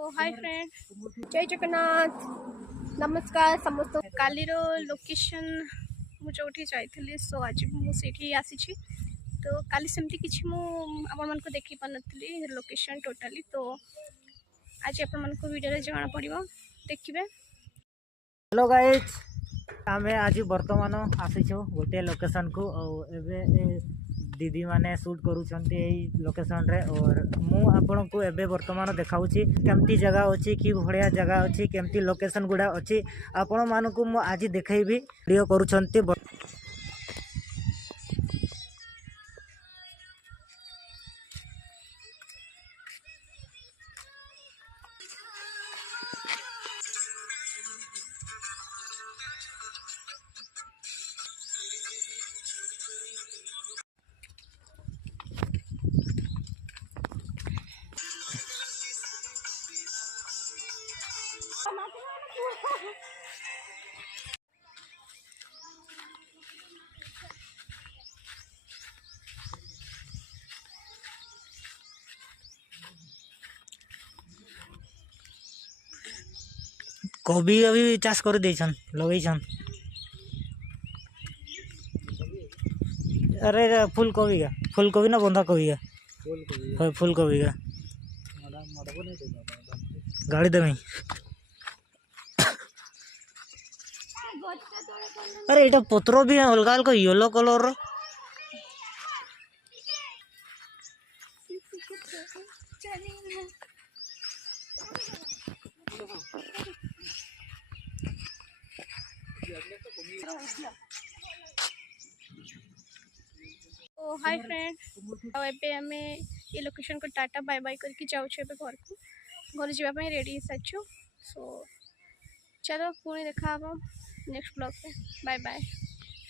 Hi friend, जय जगन्नाथ। नमस्कार समस्त। कालीर लोकेशन मु जोठी जाइथिली सो आज मु सेठी आसीछि। तो काली सेमती किछि मु आपन मन को देखि पानथली लोकेशन टोटली। तो आज आपन मन को वीडियो रे जाना पड़िबो, देखिबे। हेलो गाइज, आमे आज बर्तमान आसीछु गोटे लोकेशन को एबे दीदी माने शूट करूछंती एई लोकेशन रे। और मु आपन को एबे वर्तमान देखाउची केमती जगह अछि कि बढ़िया जगह अछि, केमती लोकेशन गुडा अछि आपन मान को मु आज देखैबी। वीडियो करूछंती कोबी अभी चाष कर देछन लगैछन। अरे फूलकोबी ना बंधा कोबी का फूलकोबी का गाड़ी देमी। अरे इटा पत्र भी अलगा अलगा येलो कलर रो। तो हाय फ्रेंड, अब एबे हमें ये लोकेशन को टाटा बाय बाय करके जाऊँ घर को घर जावाई रेडी सारिछु। सो चलो पुणी देखा नेक्स्ट ब्लॉग पे। Bye bye.